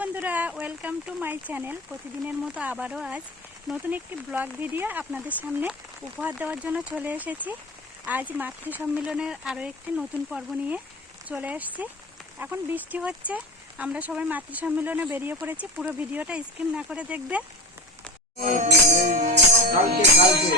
বন্ধুরা welcome to my channel প্রতিদিনের মতো আবারও আজ নতুন একটি ব্লগ ভিডিও আপনাদের সামনে উপহার দেওয়ার জন্য চলে এসেছি। আজ মাতৃ সম্মেলনের আরও একটি নতুন পর্ব নিয়ে চলে এসেছি। এখন বৃষ্টি হচ্ছে আমরা সবাই মাতৃ সম্মেলনে বেরিয়ে পড়েছি। পুরো ভিডিওটা স্কিম না করে কালকে কালকে।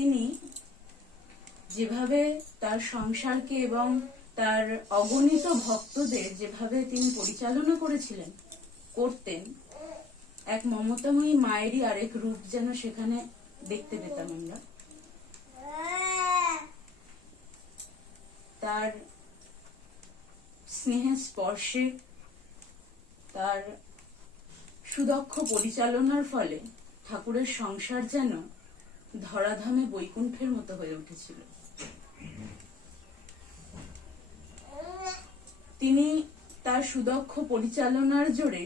তিনি যেভাবে তার সংসারকে এবং তার অগণিত ভক্তদের যেভাবে তিনি পরিচালনা করেছিলেন, করতেন, এক মমতাময়ী মায়েরই আরেক রূপ যেন সেখানে দেখতে পেতাম আমরা। তার স্নেহের স্পর্শে, তার সুদক্ষ পরিচালনার ফলে ঠাকুরের সংসার যেন ধরাধামে বৈকুণ্ঠের মতো হয়ে উঠেছিল। তিনি তার সুদক্ষ পরিচালনার জোরে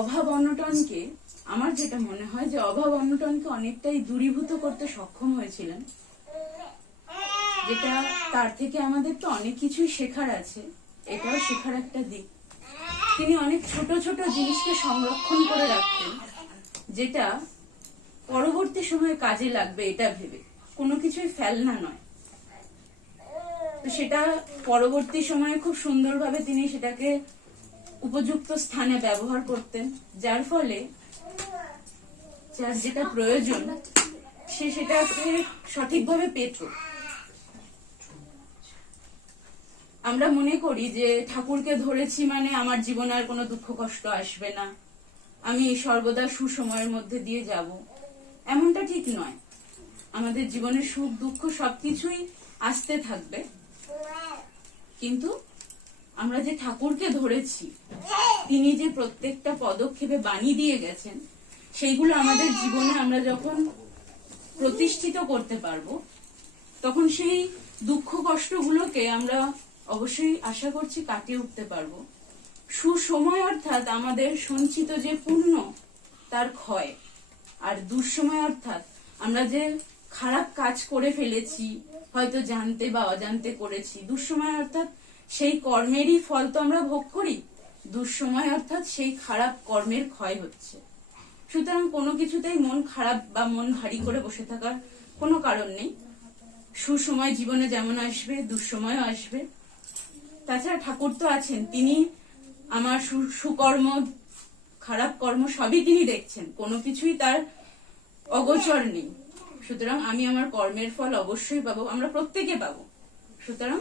অভাব অনটনকে, আমার যেটা মনে হয় যে অভাব অনটনকে অনেকটাই দূরীভূত করতে সক্ষম হয়েছিলেন, যেটা তার থেকে আমাদের তো অনেক কিছুই শেখার আছে, এটাও শেখার একটা দিক। তিনি অনেক ছোট ছোট জিনিসকে সংরক্ষণ করে রাখতেন, যেটা পরবর্তী সময়ে কাজে লাগবে এটা ভেবে। কোনো কিছুই ফেলনা নয়। তো সেটা পরবর্তী সময়ে খুব সুন্দরভাবে তিনি সেটাকে উপযুক্ত স্থানে ব্যবহার করতেন, যার ফলে যার যেটা প্রয়োজন, সে সেটাকে সঠিকভাবে পেত। আমরা মনে করি যে ঠাকুরকে ধরেছি মানে আমার জীবনে আর কোনো দুঃখ কষ্ট আসবে না। আমি সর্বদা সুসময়ের মধ্যে দিয়ে যাব। এমনটা ঠিক নয়। আমাদের জীবনের সুখ, দুঃখ সবকিছুই আসতে থাকবে। কিন্তু আমরা যে ঠাকুরকে ধরেছি, তিনি যে প্রত্যেকটা পদক্ষেপে বাণী দিয়ে গেছেন, সেইগুলো আমাদের জীবনে আমরা যখন প্রতিষ্ঠিত করতে পারব, তখন সেই দুঃখ কষ্টগুলোকে আমরা অবশ্যই আশা করছি কাটিয়ে উঠতে পারব। সুসময় অর্থাৎ আমাদের সঞ্চিত যে পুণ্য, তার ক্ষয় আর দুঃসময় অর্থাৎ আমরা যে খারাপ কাজ করে ফেলেছি, হয়তো জানতে বা অজান্তে করেছি, দুঃসময় অর্থাৎ সেই কর্মেরই ফল তো আমরা ভোগ করি, দুঃসময় অর্থাৎ সেই খারাপ কর্মের ক্ষয় হচ্ছে। সুতরাং কোনো কিছুতেই মন খারাপ বা মন ভারী করে বসে থাকার কোনো কারণ নেই। সুসময় জীবনে যেমন আসবে, দুঃসময়ও আসবে। তাছাড়া ঠাকুর তো আছেন, তিনি আমার সুকর্ম খারাপ কর্ম সবই তিনি দেখছেন। কোনো কিছুই তার অগোচর নেই। সুতরাং আমি আমার কর্মের ফল অবশ্যই পাবো, আমরা প্রত্যেকে পাবো। সুতরাং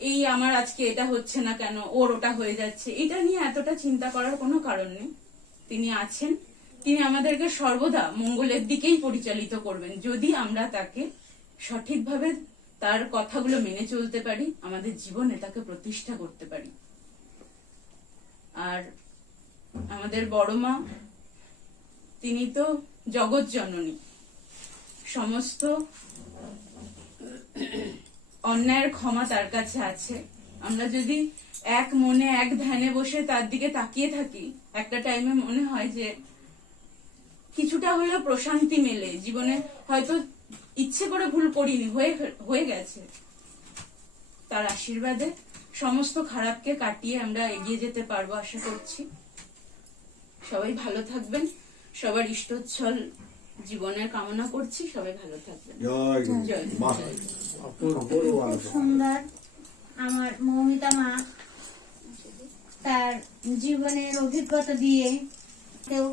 এই আমার আজকে এটা হচ্ছে না কেন, ওর ওটা হয়ে যাচ্ছে, এটা নিয়ে এতটা চিন্তা করার কোনো কারণ নেই। তিনি আছেন, তিনি আমাদেরকে সর্বদা মঙ্গলের দিকেই পরিচালিত করবেন। যদি আমরা তাকে সঠিকভাবে তার কথাগুলো মেনে চলতে পারি, আমাদের জীবনে তাকে প্রতিষ্ঠা করতে পারি। আর আমাদের বড় মা, তিনি তো জগৎ জননী। সমস্ত অন্যায়ের ক্ষমা তার কাছে আছে। আমরা যদি এক মনে এক ধ্যানে বসে তার দিকে তাকিয়ে থাকি, একটা টাইমে মনে হয় যে কিছুটা হলেও প্রশান্তি মেলে। জীবনে হয়তো ইচ্ছে করে ভুল করিনি হয়ে গেছে। তার আশীর্বাদে সমস্ত খারাপকে কাটিয়ে আমরা এগিয়ে যেতে পারব, আশা করছি। সবাই ভালো থাকবেন। সবার ইষ্টচ্ছল জীবনের কামনা করছি সবাই ভালো থাকবেন। সুন্দর আমার মৌমিতা মা তার জীবনের অভিজ্ঞতা দিয়ে কেউ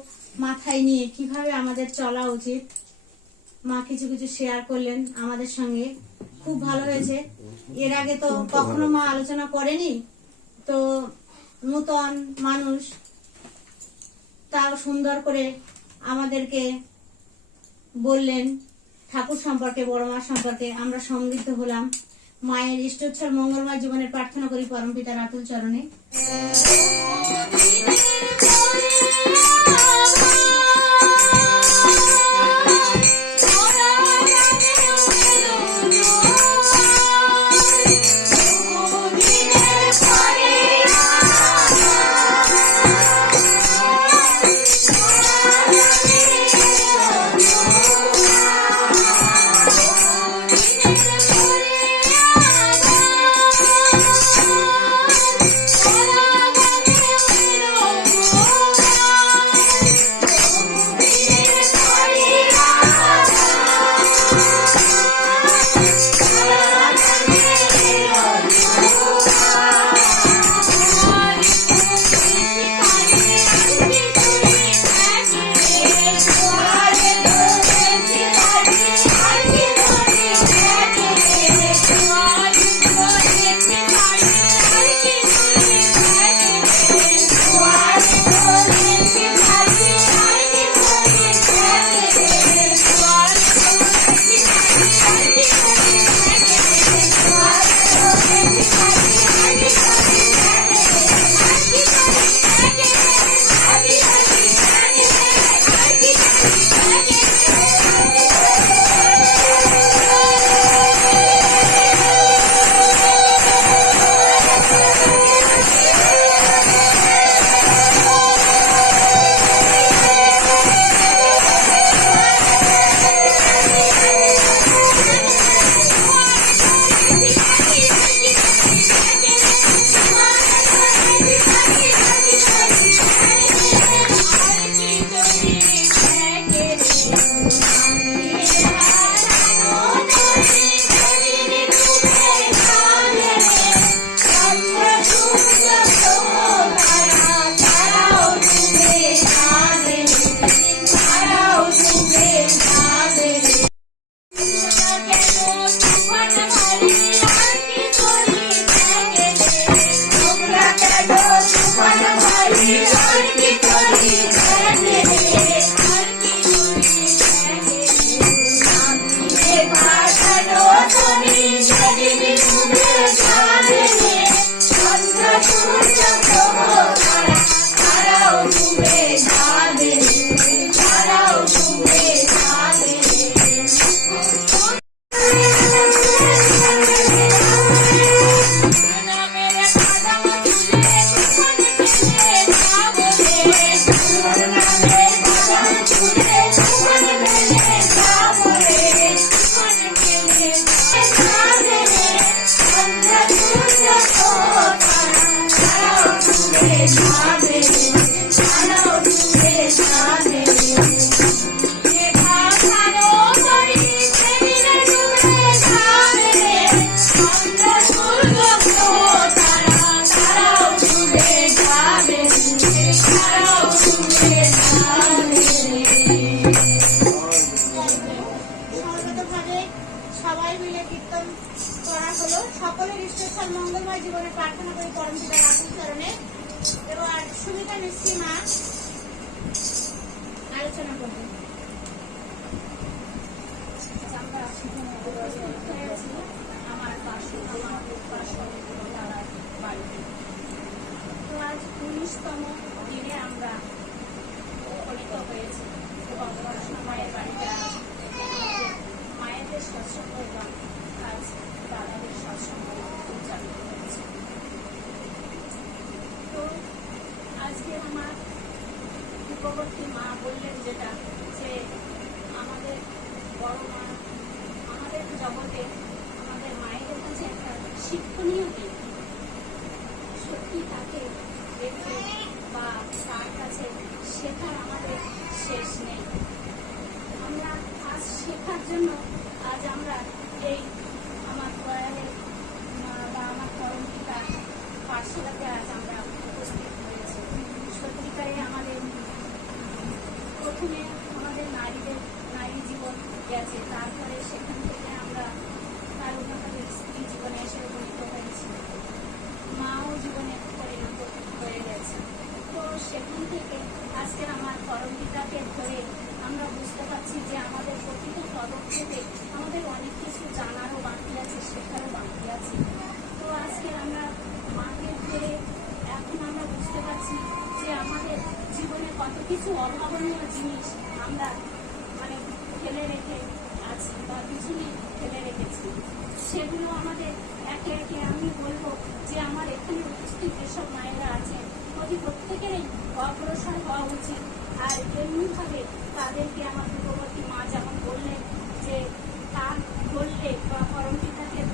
মাথায় নিয়ে কীভাবে আমাদের চলা উচিত মা কিছু কিছু শেয়ার করলেন আমাদের সঙ্গে। খুব ভালো হয়েছে। এর আগে তো কখনো মা আলোচনা করেনি। তো নূতন মানুষ তাও সুন্দর করে আমাদেরকে বললেন, ঠাকুর সম্পর্কে, বড় মা সম্পর্কে আমরা সমৃদ্ধ হলাম। মায়ের ইষ্টোচ্ছর মঙ্গলময় জীবনের প্রার্থনা করি পরম পিতার আতুল চরণে। সেটাতে আজ আমরা উপস্থিত হয়েছি। সত্যিকারে আমাদের প্রথমে আমাদের নারীদের, নারী জীবন গেছে, তারপরে সেখানে পিছনে ফেলে রেখেছি। সেগুলো আমাদের একে একে আমি বলব যে আমার এখানে উপস্থিত যেসব মায়েরা আছেন প্রতি প্রত্যেকেরই অগ্রসর হওয়া উচিত। আর এমনিভাবে তাদেরকে আমার পূর্ববর্তী মা যেমন বললেন যে তার ধরলে বা পরম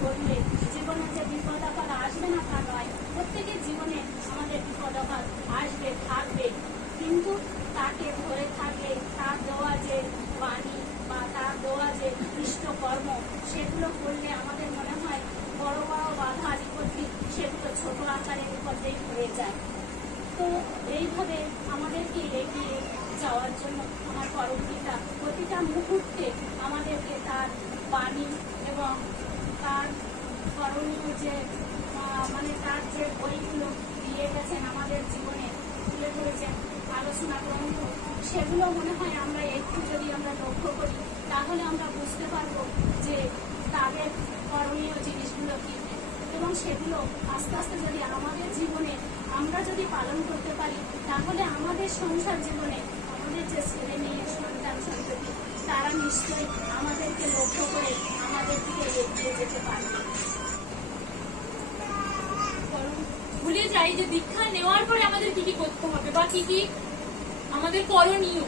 ধরলে জীবনে যে বিপদ আপদ আসবে না তা নয়, প্রত্যেকের জীবনে আমাদের বিপদ আপদ আসবে থাকবে কিন্তু তাকে ধরে থাকলে তার দেওয়া যে বাণী বা তার দেওয়া যে ইষ্ট কর্ম সেগুলো করলে আমাদের মনে হয় বড় বড় বাধা বিপত্তি সেগুলো ছোট আকারে বিপদেই হয়ে যায় তো এইভাবে আমাদেরকে এগিয়ে যাওয়ার জন্য আমার পরবর্তীটা প্রতিটা মুহূর্তে আমাদেরকে তার বাণী এবং তার করণীয় যে মানে তার যে বইগুলো দিয়ে গেছেন আমাদের জীবনে তুলে ধরেছেন, আলোচনা গ্রন্থ, সেগুলো মনে হয় আমরা একটু যদি আমরা লক্ষ্য করি, তাহলে আমরা বুঝতে পারব যে তাদের করণীয় জিনিসগুলো কি। এবং সেগুলো আস্তে আস্তে যদি আমাদের জীবনে আমরা যদি পালন করতে পারি, তাহলে আমাদের সংসার জীবনে, আমাদের যে ছেলে মেয়ে, সন্তান সন্ততি তারা নিশ্চয়ই আমাদেরকে লক্ষ্য করে আমাদের দিকে এগিয়ে যেতে পারবে। ভুলে যাই যে দীক্ষা নেওয়ার পরে আমাদের কি কি করতে হবে বা কি কি আমাদের করণীয়।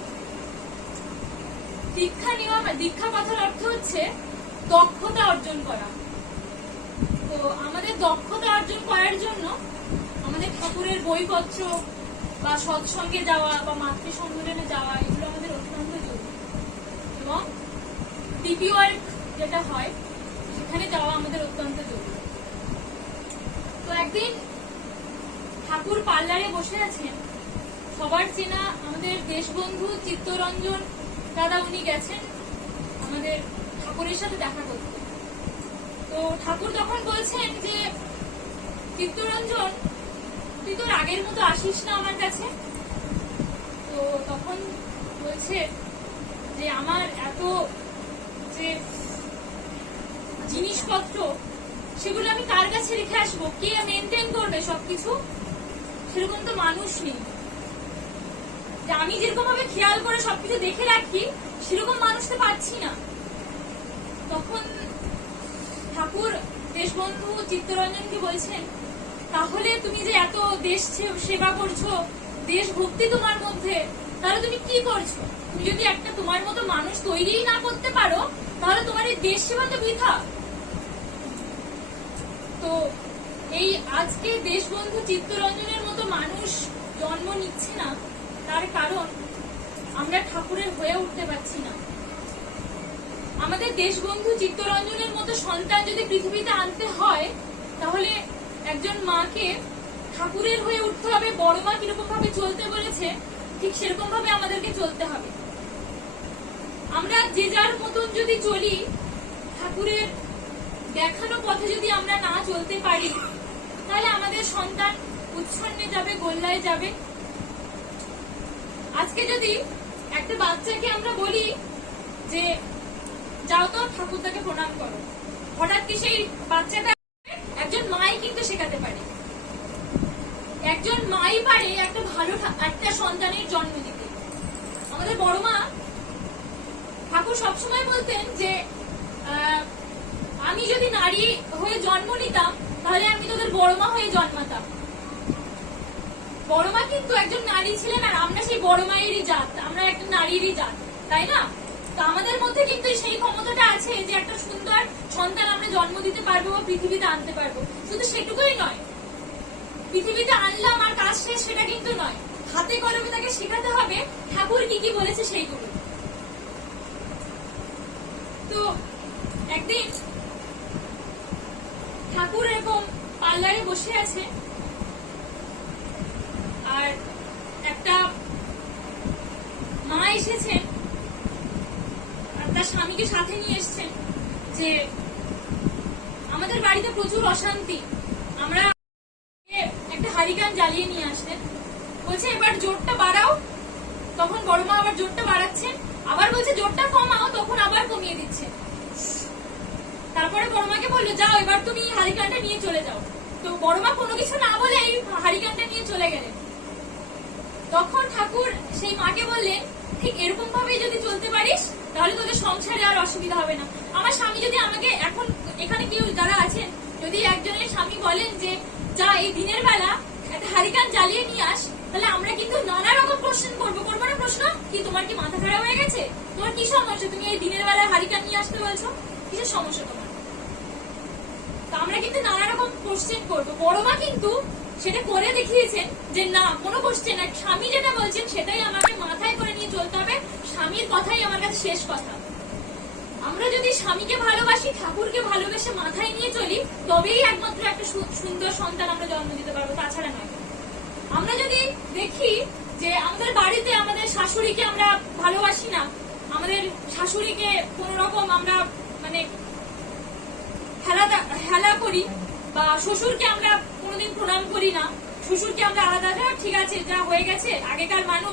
দীক্ষা নেওয়া, দীক্ষা কথার অর্থ হচ্ছে দক্ষতা অর্জন করা। তো আমাদের দক্ষতা অর্জন করার জন্য আমাদের ঠাকুরের বইপত্র বা সৎসঙ্গে যাওয়া বা মাতৃ সম্মেলনে যাওয়া, এগুলো আমাদের অত্যন্ত জরুরি। এবং ডিপি ওয়ার্ক যেটা হয়, সেখানে যাওয়া আমাদের অত্যন্ত জরুরি। তো একদিন ঠাকুর পার্লারে বসে আছেন, সবার চেনা আমাদের দেশবন্ধু চিত্তরঞ্জন দাদা উনি গেছেন, আমাদের ঠাকুরের সাথে দেখা করতে। তো ঠাকুর তখন বলছেন যে, চিত্তরঞ্জন তুই তোর আগের মতো আসিস না আমার কাছে? তো তখন বলছে যে আমার এত যে জিনিসপত্র, সেগুলো আমি কার কাছে রেখে আসব? কে মেনটেন করবে সবকিছু? সেরকম তো মানুষ নেই। আমি যেরকম ভাবে খেয়াল করে সবকিছু দেখে রাখি, সেরকম মানুষ তো পাচ্ছি না। তখন ঠাকুর দেশবন্ধু চিত্তরঞ্জনকে বলছেন তাহলে তুমি যে এত দেশ সেবা করছ, দেশ ভক্তি তোমার মধ্যে, তাহলে তুমি কি করছ? তুমি যদি একটা তোমার মতো মানুষ তৈরিই না করতে পারো, তাহলে তোমার এই দেশ সেবা তো বৃথা। তো এই আজকে দেশবন্ধু চিত্তরঞ্জনের মতো মানুষ জন্ম নিচ্ছে না, তার কারণ আমরা ঠাকুরের হয়ে উঠতে পারছি না। আমাদের দেশবন্ধু চিত্তরঞ্জনের মতো সন্তান যদি পৃথিবীতে আনতে হয়, তাহলে একজন মাকে ঠাকুরের হয়ে উঠতে হবে, বড় মা কীরকম ভাবে চলতে বলেছে, ঠিক সেরকম ভাবে আমাদেরকে চলতে হবে। আমরা যে যার মতন যদি চলি, ঠাকুরের দেখানো পথে যদি আমরা না চলতে পারি, তাহলে আমাদের সন্তান উচ্ছন্নে যাবে, গোল্লায় যাবে। আজকে যদি একটা বাচ্চাকে আমরা বলি যে, যাও তো ঠাকুরদাকে প্রণাম করো। হঠাৎ কি সেই বাচ্চাটা একজন মাই কিন্তু শেখাতে পারে একজন মাই পারে একটা ভালো ঠা- একটা সন্তানের জন্ম দিতে। আমাদের বড় মা ঠাকুর সবসময় বলতেন যে আমি যদি নারী হয়ে জন্ম নিতাম, তাহলে আমি তোদের বড় মা হয়ে জন্মাতাম। বড় মা কিন্তু একজন নারী ছিলেন আর আমরা সেই বড় মায়েরই জাত, আমরা একটা নারীরই জাত, তাই না? তো আমাদের মধ্যে কিন্তু সেই ক্ষমতাটা আছে যে একটা সুন্দর সন্তান আমরা জন্ম দিতে পারব বা পৃথিবীতে আনতে পারব। শুধু সেটুকুই নয়, পৃথিবীতে আনলাম আর কাজ শেষ সেটা কিন্তু নয়। হাতে কলমে তাকে শেখাতে হবে ঠাকুর কি কি বলেছে সেইগুলো। তো একদিন ঠাকুর এরকম পার্লারে বসে আছে আর একটা মা এসেছেন আর তার স্বামীকে সাথে নিয়ে এসেছেন যে আমাদের বাড়িতে প্রচুর অশান্তি, আমরা একটা হারিকান জ্বালিয়ে নিয়ে আসলেন। বলছে, এবার জোরটা বাড়াও। তখন বড় মা আবার জোরটা বাড়াচ্ছেন আবার বলছে, জোরটা কমাও। তখন আবার কমিয়ে দিচ্ছে। তারপরে বড় মাকে বলল, যাও, এবার তুমি হারিকানটা নিয়ে চলে যাও। তো বড় মা কোনো কিছু না বলে এই হারিকানটা নিয়ে চলে গেলেন তখন ঠাকুর সেই মাকে বললেন, ঠিক এরকম ভাবেই যদি চলতে পারিস, তাহলে তোদের সংসারে আর অসুবিধা হবে না। আমার স্বামী যদি আমাকে এখন, এখানে কেউ যারা আছেন, যদি একজনের স্বামী বলেন যে, যা, এই দিনের বেলা একটা হারিকান জ্বালিয়ে নিয়ে আস তাহলে আমরা কিন্তু নানা রকম প্রশ্ন করব। করব না প্রশ্ন? কি, তোমার কি মাথা খারাপ হয়ে গেছে? তোমার কি সমস্যা? তুমি এই দিনের বেলা হারিকান নিয়ে আসতে বলছো? কিসের সমস্যা তোমার? আমরা কিন্তু নানা রকম কোশ্চেন করব। বড় মা কিন্তু সেটা করে দেখিয়েছেন যে না, কোনো কোশ্চেন না। স্বামী যেটা বলছেন সেটাই আমাকে মাথায় করে নিয়ে চলতে হবে। স্বামীর কথাই আমার কাছে শেষ কথা। আমরা যদি স্বামীকে ভালোবাসি, ঠাকুরকে ভালোবেসে মাথায় নিয়ে চলি, তবেই একমাত্র একটা সুন্দর সন্তান আমরা জন্ম দিতে পারব। তাছাড়া নয়। আমরা যদি দেখি যে আমাদের বাড়িতে আমাদের শাশুড়িকে আমরা ভালোবাসি না আমাদের শাশুড়িকে কোন রকম আমরা মানে হেলা হেলা করি বা শ্বশুরকে আমরা কোনোদিন প্রণাম করি না। শ্বশুরকে আমরা আলাদা "হ্যাঁ, ঠিক আছে যা হয়ে গেছে আগেকার মানুষ